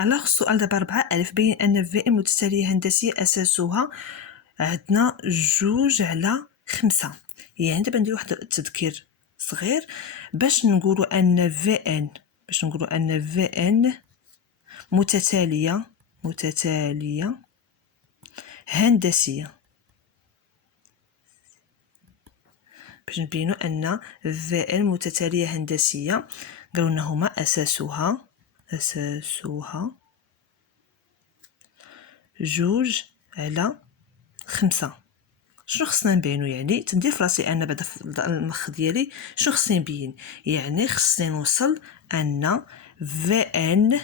الوغ السؤال دابا 4 ألف بين أن في إن متتالية هندسية أساسها عندنا 2/5. يعني دابا ندير واحد التذكير صغير باش نقولوا أن في إن متتالية هندسية، باش نبينوا أن في إن متتالية هندسية قالوا لنا هما أساسها 2/5. شنو خصنا نبينو؟ يعني تندير في راسي انا بعدا في المخ ديالي شنو خصني نبين، يعني خصني نوصل ان في ان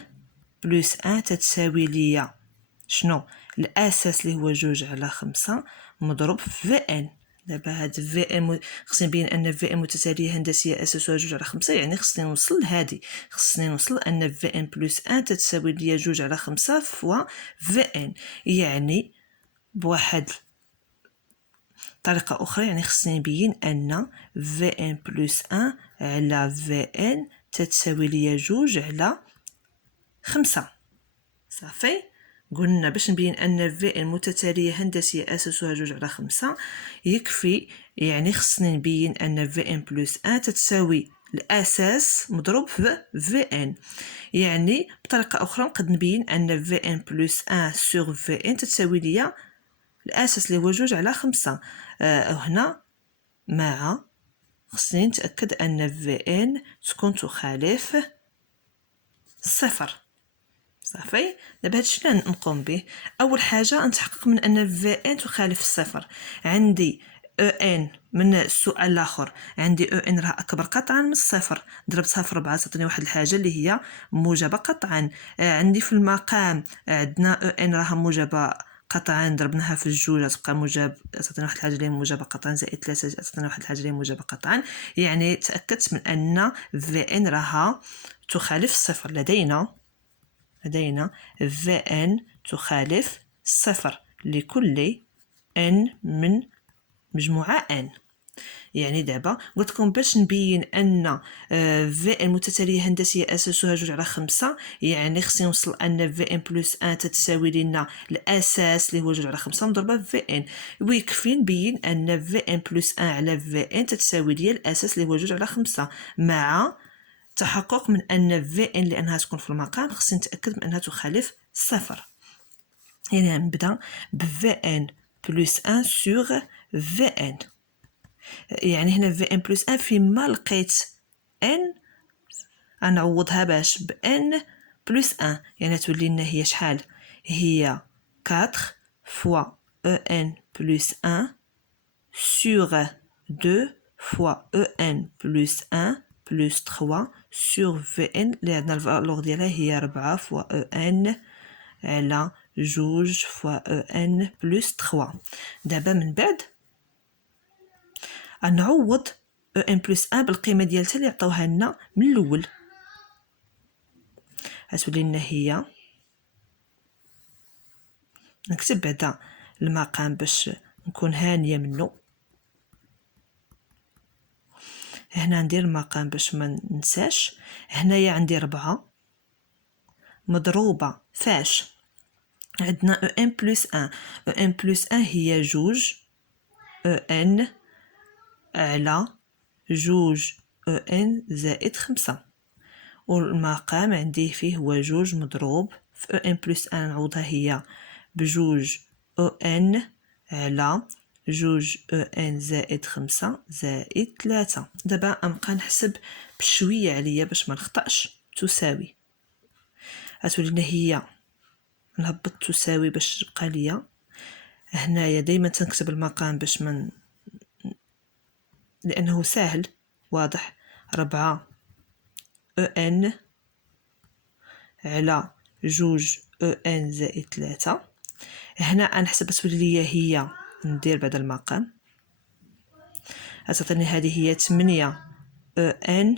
بلس ان تتساوي ليا شنو؟ الاساس اللي هو 2/5 مضروب في ان. دابا هاد في ان خصني نبين ان في ان متتاليه هندسيه اساسها 2/5، يعني خصني نوصل لهادي، خصني نوصل ان في ان بلس ان تتساوي ليا 2/5 فوا في ان. يعني بواحد طريقة أخرى، يعني خصني نبين أن في إن بلس أن على في إن تتساوي ليا 2/5. صافي، قلنا باش نبين أن في إن متتالية هندسية أساسها 2/5 يكفي، يعني خصني نبين أن في إن بلس أن تتساوي الأساس مضروب في إن. يعني بطريقة أخرى نقد نبين أن في إن بلس أن سور في إن تتساوي ليا الأساس اللي هو 2/5. هنا مع خصني نتأكد أن في إن تكون تخالف 0. صافي، دابا هادشي اللي نقوم به. أول حاجة نتحقق من أن في إن تخالف 0. عندي ان من السؤال الآخر، عندي ان راه أكبر قطعا من 0، ضربتها في 4 تعطيني واحد الحاجة اللي هي موجبة قطعا. عندي في المقام عندنا ان راها موجبة قطعا، ضربناها في الجوج تبقى موجب، تعطينا واحد الحاجه اللي هي موجبه قطعا، زائد 3 تعطينا واحد الحاجه اللي هي موجبه قطعا. يعني تاكدت من ان في ان راها تخالف 0. لدينا في ان تخالف 0 لكل ان من مجموعه ان. يعني دابا قلت لكم باش نبين ان في ان متتاليه هندسيه اساسها 2/5، يعني خصني نوصل ان في ان بلس ان تتساوي لنا الاساس اللي هو 2/5 مضروبه في ان، ويكفي نبين ان في ان بلس ان على في ان تتساوي ليا الاساس اللي هو 2/5 مع تحقق من ان في ان لانها تكون في المقام خصني نتاكد من انها تخالف 0. يعني نبدا ب في ان بلس ان سور في ان. يعني هنا في ان بلس ان فيما لقيت ان غنعوضها باش ب ان بلس ان، يعني تولي لنا هي شحال؟ هي 4 فوا او ان بلس ان سور 2 فوا او ان بلس ان بلس 3 سور في ان اللي عندنا الفالور ديالها هي 4 فوا او ان على 2 فوا او ان بلس 3. دابا من بعد غنعوض او ان بلس ان بالقيمه ديالتها اللي عطاوها لنا من الاول، غتولي لنا هي، نكتب بعدا المقام باش نكون هانيه منه. هنا ندير المقام باش ما ننساش. هنايا عندي 4 مضروبه فاش عندنا او ان بلس ان. او ان بلس ان هي 2 او ان على 2 او ان زائد 5، والمقام عندي فيه هو 2 مضروب في او ان بلس ان نعوضها هي بجوج او ان على 2 او ان زائد 5 زائد 3. دابا نبقى نحسب بشويه عليا باش ما نخطاش. تساوي غتولي لنا هي، نهبط تساوي باش تبقى ليا هنايا. دائما تنكتب المقام باش من لانه سهل واضح. 4 او ان على 2 او ان زائد 3. هنا نحسب تولي ليا هي، ندير بعد المقام غتعطيني هذه هي 8 او ان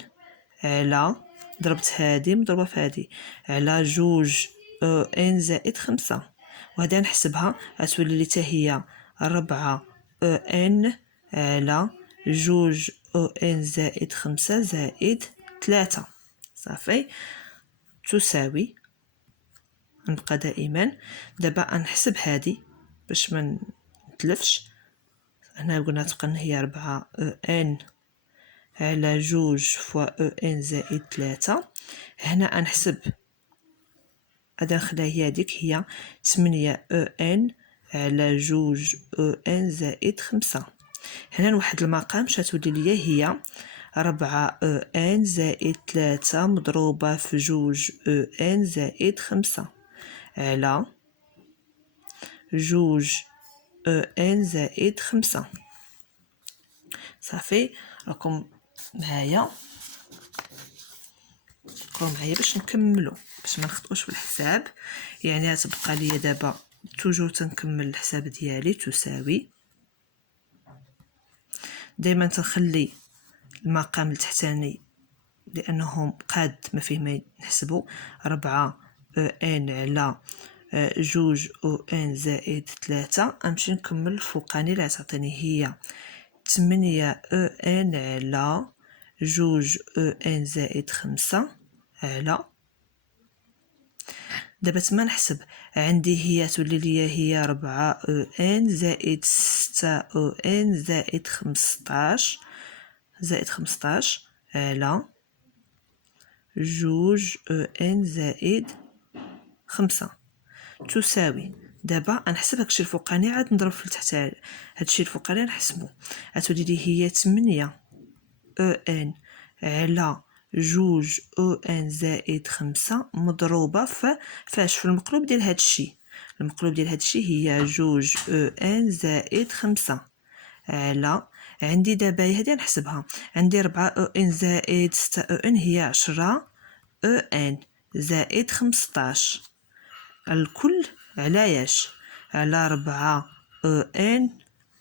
على ضربت هذه مضروبه في هذه على 2 او ان زائد 5، وهذا نحسبها غتولي لي حتى هي 4 او ان على 2 او ان زائد 5 زائد 3. صافي، تساوي نبقى دائما. دابا نحسب هادي باش ما نتلفش. هنا قلنا تقن هي 4 ان على 2 فوا ان زائد 3. هنا نحسب غادي نخليها هي هذيك هي 8 ان على 2 ان زائد 5. هنا لواحد المقام شتولي ليا هي 4 ان زائد 3 مضروبة في 2 ان زائد 5 على 2 ان زائد 5. صافي. راكم معايا باش نكملو باش ما نخطئوش في الحساب. يعني غتبقى ليا دابا توجور تنكمل الحساب ديالي تساوي. دائما تنخلي المقام التحتاني لانه قاد ما فيه ما نحسبوا. 4 ان على 2 ان زائد 3. نمشي نكمل الفوقاني اللي تعطيني هي 8 ان على 2 ان زائد 5 على. دابا تما نحسب عندي هي تولي ليا هي 4 ان زائد 6 ان زائد 15 على 2 ان زائد 5 تساوي. دابا نحسب هادشي الفوقاني عاد نضرب في التحت. هادشي الفوقاني نحسبو غتولي لي هي 8 ان على 2 ان زائد 5 مضروبة في المقلوب ديال هادشي. المقلوب ديال هادشي هي 2 ان زائد 5 على. عندي دابا هادي نحسبها. عندي 4 ان زائد 6 ان هي 10 ان زائد 15. الكل على على 4 ان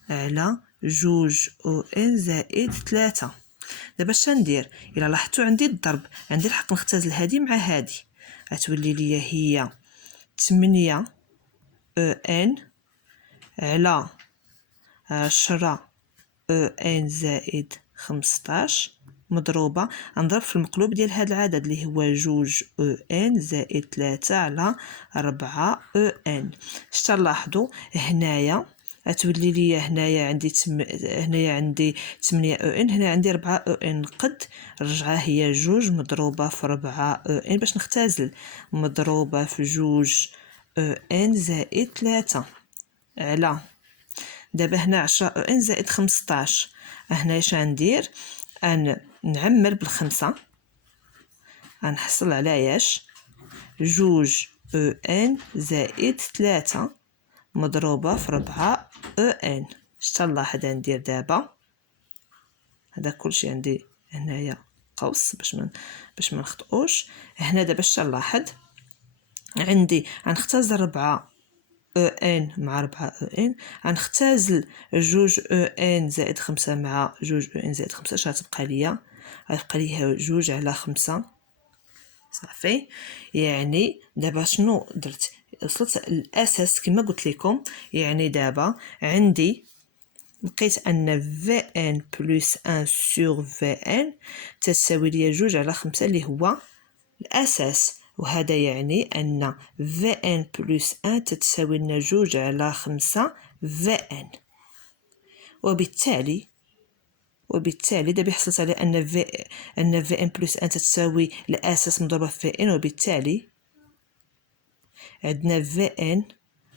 على 2 ان زائد 3. دابا اش ندير؟ الا لاحظتوا عندي الضرب، عندي الحق نختزل هادي مع هادي. غتولي ليا هي 8 ان على 10 ان زائد 15 مضروبة نضرب في المقلوب ديال هذا العدد اللي هو 2 ان زائد 3 على 4 ان. اش تلاحظوا هنايا غتولي ليا هنايا عندي 8 ان، هنا عندي 4 ان. نقد نرجعها هي 2 مضروبة في 4 ان باش نختزل مضروبة في 2 ان زائد 3 على. دابا هنا 10 ان زائد 15. هنا اش غندير؟ نعمل بالخمسة غنحصل على 2 ان زائد 3 مضروبة في 4 ان. اش تنلاحظ ندير دابا؟ هذا كلشي عندي هنايا قوس باش ما نخطئوش. هنا دابا اش تنلاحظ؟ عندي غنختزل 4 ان مع 4 ان. غنختزل 2 ان زائد 5 مع 2 ان زائد 5. اش غتبقى ليا؟ غتبقى ليا 2 على 5. صافي. يعني دابا شنو درت؟ وصلت الاساس كما قلت لكم. يعني دابا عندي لقيت ان في ان بلس 1 سور في ان تساوي ليا 2 على 5 اللي هو الاساس. وهذا يعني ان في ان بلس 1 تتساوي لنا 2 على 5 في ان. وبالتالي دابا حصلت على ان في ان بلس 1 تتساوي الاساس مضروبه في ان. وبالتالي عندنا في ان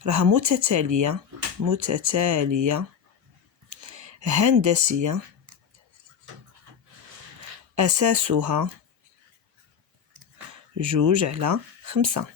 راها متتاليه هندسيه اساسها 2 على 5.